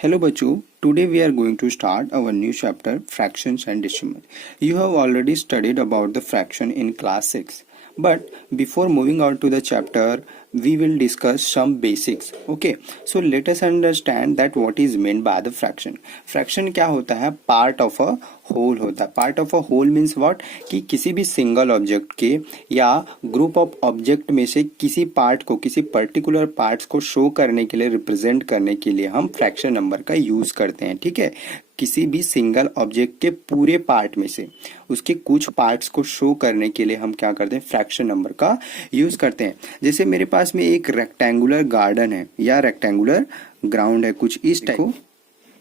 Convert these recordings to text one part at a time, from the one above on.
Hello Bachu, today we are going to start our new chapter fractions and decimal. You have already studied about the fraction in class 6. But before moving on to the chapter, we will discuss some basics. Okay, so let us understand that what is meant by the fraction. Fraction क्या होता है? Part of a whole होता है. Part of a whole means what? कि किसी भी single object के या ग्रुप ऑफ ऑब्जेक्ट में से किसी पार्ट को, किसी पर्टिकुलर पार्ट्स को शो करने के लिए, रिप्रेजेंट करने के लिए हम फ्रैक्शन नंबर का यूज करते हैं. ठीक है, किसी भी सिंगल ऑब्जेक्ट के पूरे पार्ट में से उसके कुछ पार्ट्स को शो करने के लिए हम क्या करते हैं? फ्रैक्शन नंबर का यूज करते हैं. जैसे मेरे पास में एक रेक्टेंगुलर गार्डन है या रेक्टेंगुलर ग्राउंड है, कुछ इस टाइप को,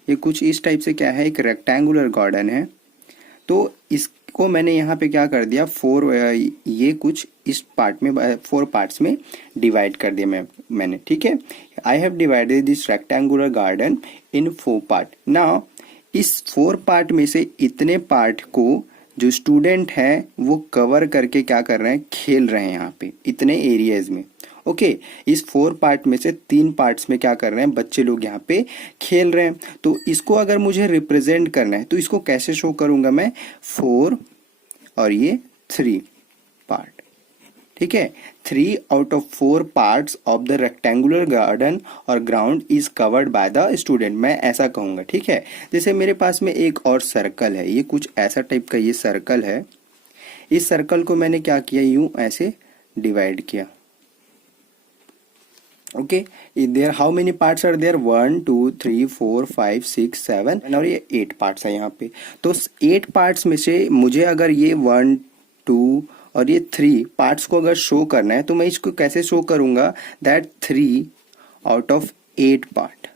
ये कुछ इस टाइप से क्या है, एक रेक्टेंगुलर गार्डन है. तो इसको मैंने यहाँ पे क्या कर दिया, ये कुछ इस पार्ट में 4 पार्ट्स में डिवाइड कर दिया मैंने. ठीक है, I have divided this rectangular garden in 4 part. Now इस 4 पार्ट में से इतने पार्ट को जो स्टूडेंट है वो कवर करके क्या कर रहे हैं, खेल रहे हैं यहाँ पे इतने एरियाज में. ओके, इस 4 पार्ट में से 3 पार्ट्स में क्या कर रहे हैं, बच्चे लोग यहाँ पे खेल रहे हैं. तो इसको अगर मुझे रिप्रेजेंट करना है तो इसको कैसे शो करूंगा मैं? 4 और ये 3 पार्ट. ठीक है, 3 out of 4 parts of the rectangular garden और ground is covered by the student. मैं ऐसा कहूंगा. ठीक है, जैसे मेरे पास में एक और सर्कल है, ये कुछ ऐसा टाइप का ये सर्कल है. इस सर्कल को मैंने क्या किया, यूं ऐसे डिवाइड किया. Okay, there how many parts are there? 1 2 3 4 5 6 7 और ये 8 पार्ट्स है यहाँ पे. तो 8 पार्ट्स में से मुझे अगर ये 1 2 और ये 3 पार्ट्स को अगर शो करना है तो मैं इसको कैसे शो करूंगा? दैट 3 out of 8 पार्ट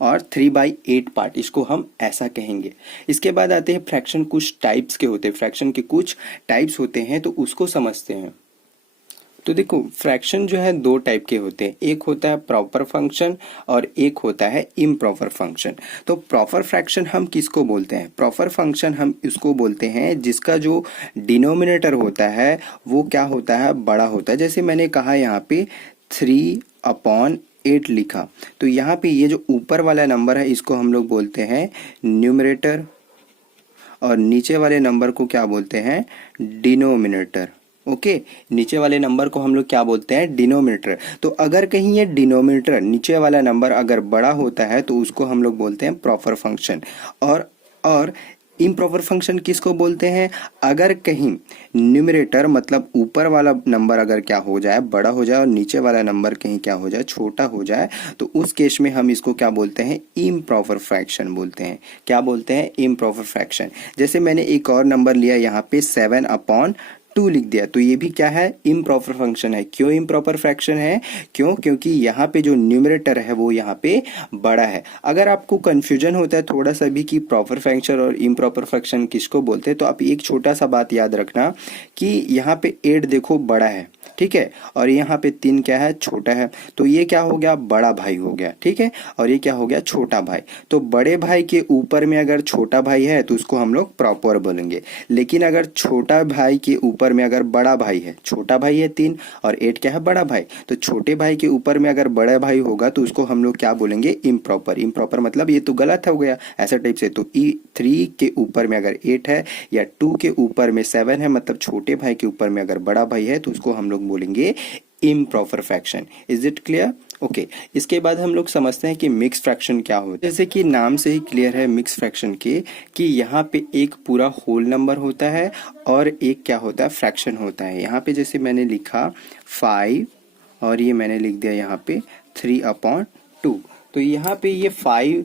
और 3/8 पार्ट, इसको हम ऐसा कहेंगे. इसके बाद आते हैं फ्रैक्शन. कुछ टाइप्स के होते हैं, फ्रैक्शन के कुछ टाइप्स होते हैं, तो उसको समझते हैं. तो देखो, फ्रैक्शन जो है 2 टाइप के होते हैं. एक होता है प्रॉपर फंक्शन और एक होता है इम्प्रॉपर फंक्शन. तो प्रॉपर फ्रैक्शन हम किसको बोलते हैं? प्रॉपर फंक्शन हम इसको बोलते हैं जिसका जो डिनोमिनेटर होता है वो क्या होता है, बड़ा होता है. जैसे मैंने कहा यहाँ पे 3/8 लिखा, तो यहाँ पे ये जो ऊपर वाला नंबर है इसको हम लोग बोलते हैं न्यूमरेटर और नीचे वाले नंबर को क्या बोलते हैं? डिनोमिनेटर. ओके, नीचे वाले नंबर को हम लोग क्या बोलते हैं? डिनोमिनेटर. तो अगर कहीं ये डिनोमिनेटर नीचे वाला नंबर अगर बड़ा होता है तो उसको हम लोग बोलते हैं प्रॉपर फंक्शन. और इम्प्रॉपर फंक्शन किसको बोलते हैं? अगर कहीं न्यूमरेटर मतलब ऊपर वाला नंबर अगर क्या हो जाए, बड़ा हो जाए और नीचे वाला नंबर कहीं क्या हो जाए, छोटा हो जाए, तो उस केस में हम इसको क्या बोलते हैं? इम्प्रॉपर फ्रैक्शन बोलते हैं. क्या बोलते हैं? Improper fraction. जैसे मैंने एक और नंबर लिया यहाँ पे 7/2 लिख दिया, तो ये भी क्या है? इम्प्रॉपर फंक्शन है. क्यों इम्प्रॉपर फ्रैक्शन है? क्योंकि यहाँ पे जो न्यूमरेटर है वो यहाँ पे बड़ा है. अगर आपको कंफ्यूजन होता है थोड़ा सा भी कि प्रॉपर फ्रैक्शन और इम्प्रॉपर फ्रैक्शन किसको बोलते हैं, तो आप एक छोटा सा बात याद रखना कि यहाँ पे 8 देखो बड़ा है, ठीक है, और यहाँ पे 3 क्या है? छोटा है. तो ये क्या हो गया? बड़ा भाई हो गया. ठीक है, और ये क्या हो गया? छोटा भाई. तो बड़े भाई के ऊपर में अगर छोटा भाई है तो उसको हम लोग प्रॉपर बोलेंगे. लेकिन अगर छोटा भाई के ऊपर में अगर बड़ा भाई है, छोटा भाई है 3 और 8 क्या है? बड़ा भाई, तो छोटे भाई के ऊपर में अगर बड़ा भाई होगा तो उसको हम लोग क्या बोलेंगे? इम्प्रॉपर. इम्प्रॉपर मतलब ये तो गलत हो गया ऐसा टाइप से. तो 3 के ऊपर में अगर 8 है या 2 के ऊपर में 7 है, मतलब छोटे भाई के ऊपर में अगर बड़ा भाई है तो उसको हम लोग बोलेंगे improper fraction. Is it clear? Okay, इसके बाद हम लोग समझते हैं कि मिक्स फ्रैक्शन क्या होता है. जैसे कि नाम से ही क्लियर है मिक्स फ्रैक्शन के कि यहाँ पे एक पूरा होल नंबर होता है और एक क्या होता है? फ्रैक्शन होता है. यहाँ पे जैसे मैंने लिखा 5 और ये मैंने लिख दिया यहाँ पे 3/2. तो यहाँ पे ये 5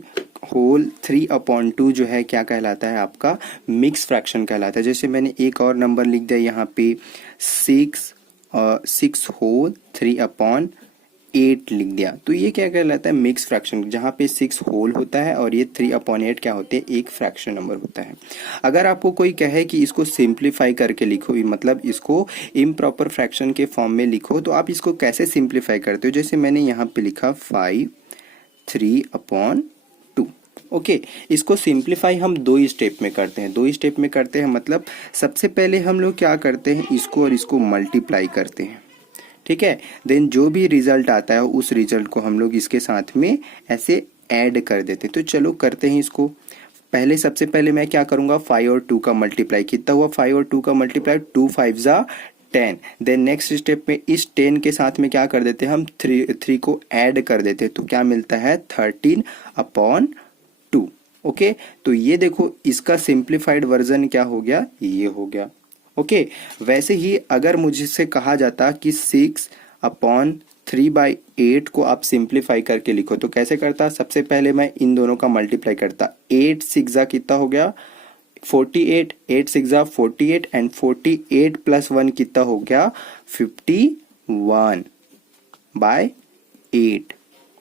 होल 3/2 जो है क्या कहलाता है? आपका मिक्स फ्रैक्शन कहलाता है. जैसे मैंने एक और नंबर लिख दिया यहाँ पे 6 होल 3/8 लिख दिया, तो ये क्या कहलाता है? मिक्स फ्रैक्शन, जहाँ पे 6 होल होता है और ये 3/8 क्या होते हैं? एक फ्रैक्शन नंबर होता है. अगर आपको कोई कहे कि इसको सिंप्लीफाई करके लिखो, मतलब इसको इम्प्रॉपर फ्रैक्शन के फॉर्म में लिखो, तो आप इसको कैसे सिंप्लीफाई करते हो? जैसे मैंने यहाँ पे लिखा 5 3/2. ओके, इसको सिंप्लीफाई हम 2 स्टेप में करते हैं. 2 स्टेप में करते हैं मतलब सबसे पहले हम लोग क्या करते हैं? इसको और इसको मल्टीप्लाई करते हैं. ठीक है, देन जो भी रिजल्ट आता है उस रिजल्ट को हम लोग इसके साथ में ऐसे ऐड कर देते हैं। तो चलो करते हैं इसको। पहले सबसे पहले मैं क्या करूंगा, 5 और 2 का मल्टीप्लाई। कितना हुआ 5 और 2 का मल्टीप्लाई, 2 5 जा 10। देन नेक्स्ट स्टेप में इस 10 के साथ में क्या कर देते हैं हम, 3 को ऐड कर देते हैं। तो क्या मिलता है 13/2। ओके, तो ये देखो इसका सिंप्लीफाइड वर्जन क्या हो गया, ये हो गया। ओके, वैसे ही अगर मुझसे कहा जाता कि 6/3/8 को आप सिंप्लीफाई करके लिखो तो कैसे करता, सबसे पहले मैं इन दोनों का मल्टीप्लाई करता। 8 6 कितना हो गया 48, 8 6 48 एंड 48 प्लस 1 कितना हो गया 51/8।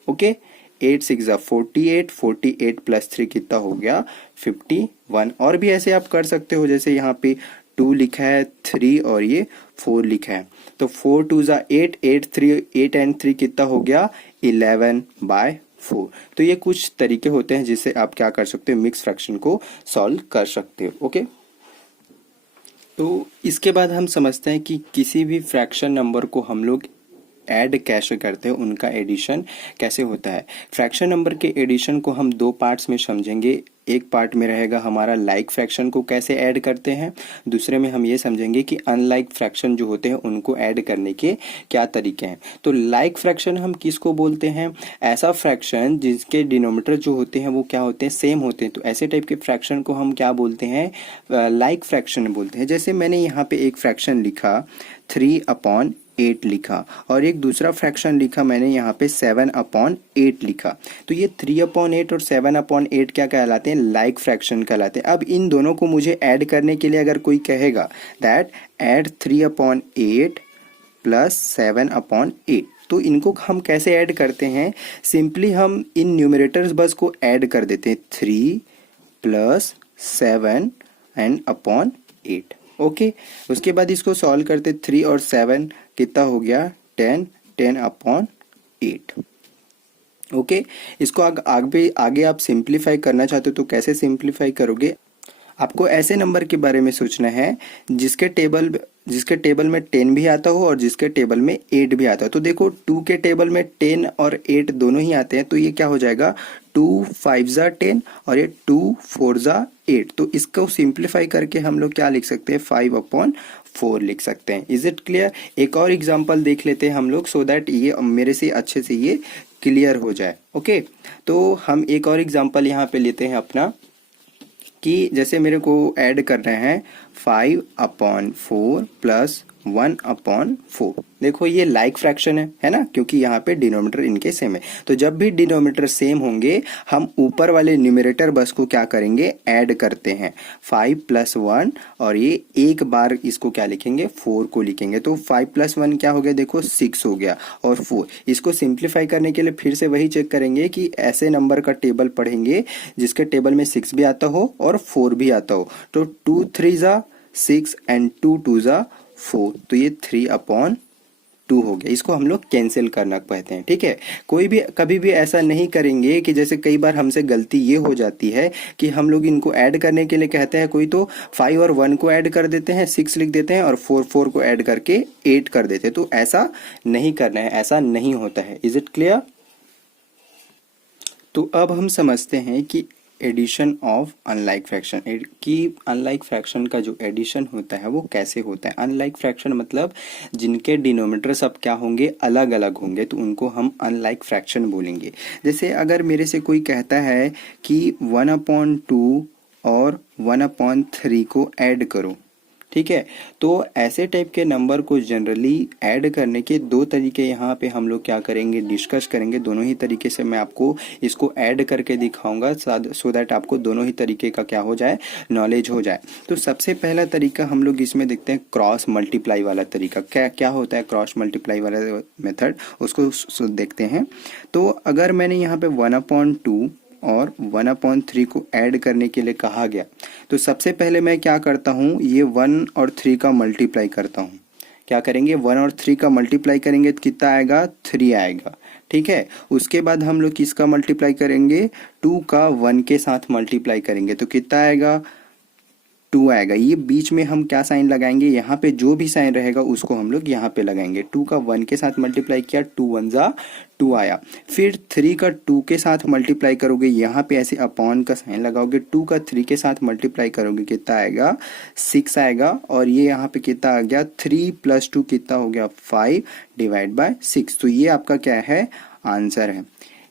ओके, 8 6 48, 48 प्लस 3 कितना हो गया 51। और भी ऐसे आप कर सकते हो, जैसे यहाँ पे 2 लिखा है, 3 और ये 4 लिखा है। तो 4 2 8, 8 एंड 3 कितना हो गया 11/4। तो ये कुछ तरीके होते हैं जिससे आप क्या कर सकते हो, मिक्स फ्रैक्शन को सॉल्व कर सकते हो। ओके, तो इसके बाद हम समझते हैं कि किसी भी फ्रैक्शन नंबर को हम लोग ऐड कैसे करते हैं, उनका एडिशन कैसे होता है। फ्रैक्शन नंबर के एडिशन को हम दो पार्ट्स में समझेंगे। एक पार्ट में रहेगा हमारा लाइक फ्रैक्शन को कैसे ऐड करते हैं, दूसरे में हम ये समझेंगे कि अनलाइक फ्रैक्शन जो होते हैं उनको ऐड करने के क्या तरीके हैं। तो लाइक फ्रैक्शन हम किसको बोलते हैं, ऐसा फ्रैक्शन जिसके डिनोमिनेटर जो होते हैं वो क्या होते हैं, सेम होते हैं। तो ऐसे टाइप के फ्रैक्शन को हम क्या बोलते हैं, लाइक फ्रैक्शन बोलते हैं। जैसे मैंने यहाँ पे एक फ्रैक्शन लिखा 3/8 लिखा, और एक दूसरा फ्रैक्शन लिखा मैंने यहाँ पे 7/8 लिखा। तो ये 3/8 और 7/8 क्या कहलाते हैं, लाइक फ्रैक्शन कहलाते हैं। अब इन दोनों को मुझे ऐड करने के लिए अगर कोई कहेगा दैट ऐड 3/8 प्लस 7/8, तो इनको हम कैसे ऐड करते हैं, सिंपली हम इन न्यूमरेटर्स बस को ऐड कर देते हैं, 3 प्लस 7 एंड अपॉन 8। ओके, उसके बाद इसको सॉल्व करते, 3 और 7 कितना हो गया 10, 10/8। ओके, इसको आगे आप सिंप्लीफाई करना चाहते हो तो कैसे सिंप्लीफाई करोगे, आपको ऐसे नंबर के बारे में सोचना है जिसके टेबल में 10 भी आता हो और जिसके टेबल में 8 भी आता हो। तो देखो 2 के टेबल में 10 और 8 दोनों ही आते हैं, तो ये क्या हो जाएगा 2 5 जा 10 और ये 2 4 जा 8। तो इसको सिंप्लीफाई करके हम लोग क्या लिख सकते हैं, 5/4 लिख सकते हैं। Is it clear. एक और एग्जांपल देख लेते हैं हम लोग, सो दैट ये मेरे से अच्छे से ये क्लियर हो जाए। ओके, तो हम एक और एग्जांपल यहाँ पे लेते हैं अपना, कि जैसे मेरे को ऐड कर रहे हैं 5/4 प्लस 1/4। देखो ये लाइक फ्रैक्शन है ना, क्योंकि यहाँ पे डिनोमिनेटर इनके सेम है। तो जब भी डिनोमिनेटर सेम होंगे हम ऊपर वाले न्यूमरेटर बस को क्या करेंगे, ऐड करते हैं। 5 + 1 और ये एक बार इसको क्या लिखेंगे, 4 को लिखेंगे। तो 5 + 1 क्या हो गया, देखो 6 हो गया, और 4। इसको सिंप्लीफाई करने के लिए फिर से वही चेक करेंगे कि ऐसे नंबर का टेबल पढ़ेंगे जिसके टेबल में 6 भी आता हो और 4 भी आता हो। तो 2 3 जा 6 एंड 2 2 जा 4, तो ये 3/2 हो गया। इसको हम लोग कैंसिल करना कहते हैं। ठीक है, कोई भी कभी भी ऐसा नहीं करेंगे कि जैसे कई बार हमसे गलती ये हो जाती है कि हम लोग इनको ऐड करने के लिए कहते हैं, कोई तो 5 और 1 को ऐड कर देते हैं, 6 लिख देते हैं, और 4 को ऐड करके 8 कर देते हैं। तो ऐसा नहीं करना है, ऐसा नहीं होता है। Is it clear. तो अब हम समझते हैं कि एडिशन ऑफ अनलाइक फ्रैक्शन, कि अनलाइक फ्रैक्शन का जो एडिशन होता है वो कैसे होता है। अनलाइक फ्रैक्शन मतलब जिनके डिनोमिनेटर सब क्या होंगे, अलग अलग होंगे, तो उनको हम अनलाइक फ्रैक्शन बोलेंगे। जैसे अगर मेरे से कोई कहता है कि 1/2 और 1/3 को ऐड करो, ठीक है, तो ऐसे टाइप के नंबर को जनरली ऐड करने के दो तरीके यहाँ पे हम लोग क्या करेंगे, डिस्कस करेंगे। दोनों ही तरीके से मैं आपको इसको ऐड करके दिखाऊंगा, सो दैट आपको दोनों ही तरीके का क्या हो जाए, नॉलेज हो जाए। तो सबसे पहला तरीका हम लोग इसमें देखते हैं, क्रॉस मल्टीप्लाई वाला तरीका। क्या होता है क्रॉस मल्टीप्लाई वाला मेथड, उसको देखते हैं। तो अगर मैंने यहाँ पे 1/2 और 1/3 को ऐड करने के लिए कहा गया, तो सबसे पहले मैं क्या करता हूँ, ये 1 और 3 का मल्टीप्लाई करता हूँ। क्या करेंगे, 1 और 3 का मल्टीप्लाई करेंगे तो कितना आएगा, 3 आएगा। ठीक है, उसके बाद हम लोग किसका मल्टीप्लाई करेंगे, 2 का 1 के साथ मल्टीप्लाई करेंगे तो कितना आएगा, 2 आएगा। ये बीच में हम क्या साइन लगाएंगे, यहाँ पे जो भी साइन रहेगा उसको हम लोग यहाँ पे लगाएंगे। 2 का 1 के साथ मल्टीप्लाई किया, 2 1 जा 2 आया। फिर 3 का 2 के साथ मल्टीप्लाई करोगे, यहाँ पे ऐसे अपॉन का साइन लगाओगे। 2 का 3 के साथ मल्टीप्लाई करोगे, कितना आएगा 6 आएगा। और ये यहाँ पे कितना आ गया 3 + 2 कितना हो गया 5 / 6। तो ये आपका क्या है आंसर है।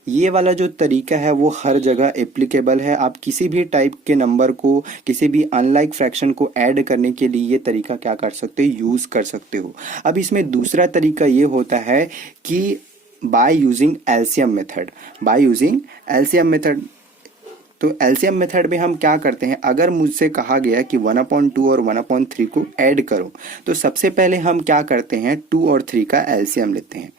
ये वाला जो तरीका है वो हर जगह एप्लीकेबल है। आप किसी भी टाइप के नंबर को, किसी भी अनलाइक फ्रैक्शन को ऐड करने के लिए ये तरीका क्या कर सकते हो, यूज कर सकते हो। अब इसमें दूसरा तरीका ये होता है कि by using LCM method. By using LCM method, तो एलसीएम मेथड में हम क्या करते हैं, अगर मुझसे कहा गया कि 1/2 और 1/3 को ऐड करो, तो सबसे पहले हम क्या करते हैं 2 और 3 का एलसीएम लेते हैं।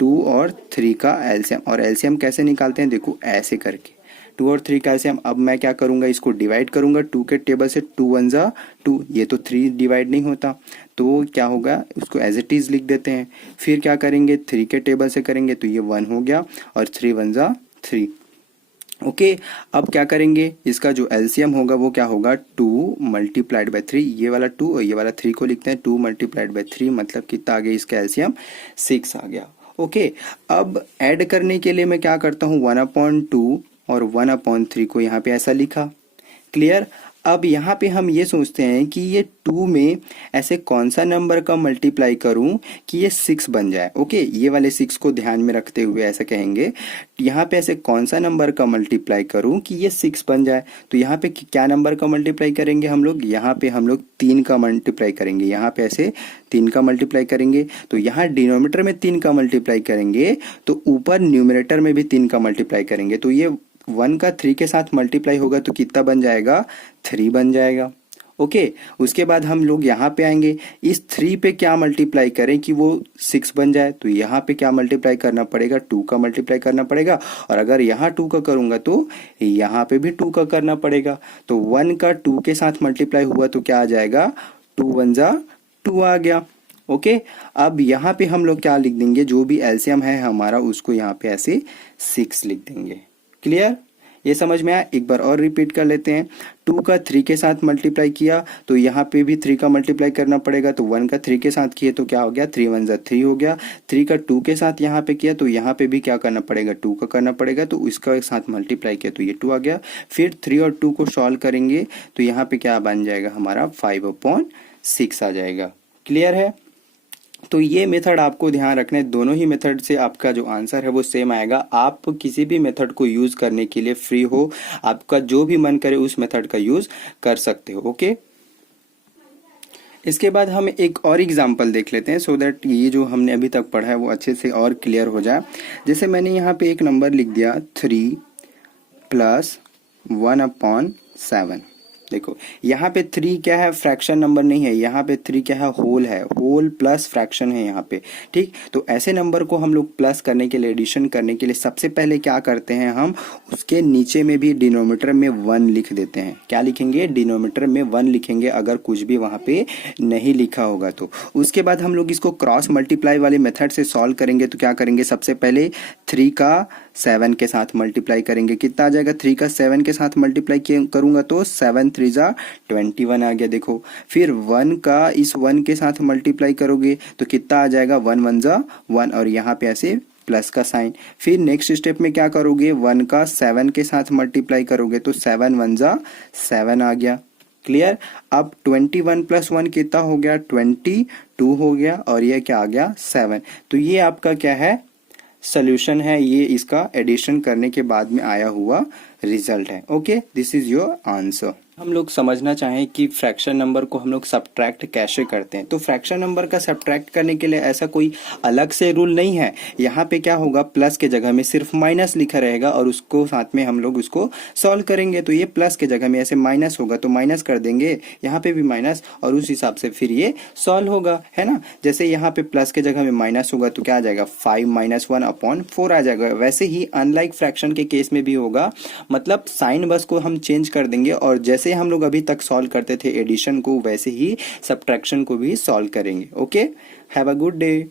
2 और 3 का एलसीएम, और एलसीएम कैसे निकालते हैं, देखो ऐसे करके 2 और 3 का एलसीएम। अब मैं क्या करूंगा, इसको डिवाइड करूंगा 2 के टेबल से। 2 1 जा 2, ये तो 3 डिवाइड नहीं होता, तो क्या होगा उसको एज इट इज लिख देते हैं। फिर क्या करेंगे 3 के टेबल से करेंगे तो ये 1 हो गया, और 3 1 जा 3। ओके, अब क्या करेंगे, इसका जो एलसीएम होगा वो क्या होगा 2 × 3। ये वाला 2 और ये वाला 3 को लिखते हैं 2 × 3, मतलब कितना आ गया इसका एलसीएम 6 आ गया। ओके, अब ऐड करने के लिए मैं क्या करता हूँ 1/2 और 1/3 को यहाँ पे ऐसा लिखा। क्लियर। अब यहाँ पे हम ये सोचते हैं कि ये 2 में ऐसे कौन सा नंबर का मल्टीप्लाई करूं कि ये 6 बन जाए। ओके, ये वाले 6 को ध्यान में रखते हुए ऐसा कहेंगे, यहाँ पे ऐसे कौन सा नंबर का मल्टीप्लाई करूं कि ये 6 बन जाए। तो यहाँ पे क्या नंबर का मल्टीप्लाई करेंगे हम लोग, यहाँ पे हम लोग 3 का मल्टीप्लाई करेंगे। यहाँ पे ऐसे 3 का मल्टीप्लाई करेंगे, तो यहाँ डिनोमिनेटर में 3 का मल्टीप्लाई करेंगे, तो ऊपर न्यूमरेटर में भी 3 का मल्टीप्लाई करेंगे। तो ये 1 का 3 के साथ मल्टीप्लाई होगा तो कितना बन जाएगा 3 बन जाएगा। ओके, उसके बाद हम लोग यहाँ पे आएंगे, इस 3 पे क्या मल्टीप्लाई करें कि वो 6 बन जाए। तो यहाँ पे क्या मल्टीप्लाई करना पड़ेगा 2 का मल्टीप्लाई करना पड़ेगा, और अगर यहाँ 2 का करूंगा तो यहाँ पे भी 2 का करना पड़ेगा। तो 1 का 2 के साथ मल्टीप्लाई हुआ तो क्या आ जाएगा 2 1 जा 2 आ गया। ओके, अब यहाँ पे हम लोग क्या लिख देंगे, जो भी एलसीएम है हमारा उसको यहाँ पे ऐसे 6 लिख देंगे। क्लियर, ये समझ में आया। एक बार और रिपीट कर लेते हैं। 2 का 3 के साथ मल्टीप्लाई किया तो यहाँ पे भी 3 का मल्टीप्लाई करना पड़ेगा। तो 1 का 3 के साथ किए तो क्या हो गया 3 1 जा 3 हो गया। 3 का 2 के साथ यहाँ पे किया तो यहाँ पे भी क्या करना पड़ेगा 2 का करना पड़ेगा, तो इसका साथ मल्टीप्लाई किया तो ये 2 आ गया। फिर 3 और 2 को सॉल्व करेंगे तो यहाँ पे क्या बन जाएगा हमारा 5/6 आ जाएगा। क्लियर है। तो ये मेथड आपको ध्यान रखना है, दोनों ही मेथड से आपका जो आंसर है वो सेम आएगा। आप किसी भी मेथड को यूज करने के लिए फ्री हो, आपका जो भी मन करे उस मेथड का यूज कर सकते हो। ओके, इसके बाद हम एक और एग्जांपल देख लेते हैं, सो दैट ये जो हमने अभी तक पढ़ा है वो अच्छे से और क्लियर हो जाए। जैसे मैंने यहाँ पे एक नंबर लिख दिया 3 + 1/7। देखो यहाँ पे 3 क्या है, फ्रैक्शन नंबर नहीं है, यहाँ पे 3 क्या है, होल है, होल प्लस फ्रैक्शन है यहाँ पे। ठीक, तो ऐसे नंबर को हम लोग प्लस करने के लिए, एडिशन करने के लिए सबसे पहले क्या करते हैं, हम उसके नीचे में भी डिनोमिनेटर में 1 लिख देते हैं। क्या लिखेंगे, डिनोमिनेटर में 1 लिखेंगे, अगर कुछ भी वहाँ पे नहीं लिखा होगा तो। उसके बाद हम लोग इसको क्रॉस मल्टीप्लाई वाले मेथड से सॉल्व करेंगे। तो क्या करेंगे, सबसे पहले 3 का 7 के साथ मल्टीप्लाई करेंगे। कितना आ जाएगा, 3 का 7 के साथ मल्टीप्लाई करूंगा तो 7 3 जा 21 आ गया। देखो, फिर 1 का इस 1 के साथ मल्टीप्लाई करोगे तो कितना आ जाएगा 1 1 जा 1, और यहाँ पे ऐसे प्लस का साइन। फिर नेक्स्ट स्टेप में क्या करोगे, 1 का 7 के साथ मल्टीप्लाई करोगे तो 7 1 जा 7 आ गया। क्लियर। अब 21 + 1 कितना हो गया, 22 हो गया, और ये क्या आ गया 7। तो ये आपका क्या है, सोल्यूशन है, ये इसका एडिशन करने के बाद में आया हुआ रिजल्ट है। Okay, this is your answer. हम लोग समझना चाहें कि फ्रैक्शन नंबर को हम लोग सब्ट्रैक्ट कैसे करते हैं। तो फ्रैक्शन नंबर का सब्ट्रैक्ट करने के लिए ऐसा कोई अलग से रूल नहीं है। यहाँ पे क्या होगा, प्लस के जगह में सिर्फ माइनस लिखा रहेगा, और उसको साथ में हम लोग उसको सॉल्व करेंगे। तो ये प्लस के जगह में ऐसे माइनस होगा तो माइनस कर देंगे, यहाँ पे भी माइनस, और उस हिसाब से फिर ये सॉल्व होगा, है ना। जैसे यहाँ पे प्लस के जगह में माइनस होगा तो क्या आ जाएगा 5 - 1/4 आ जाएगा। वैसे ही अनलाइक फ्रैक्शन के केस में भी होगा, मतलब साइन बस को हम चेंज कर देंगे, और जैसे हम लोग अभी तक सॉल्व करते थे एडिशन को, वैसे ही सब्ट्रैक्शन को भी सॉल्व करेंगे। Okay, have a good day.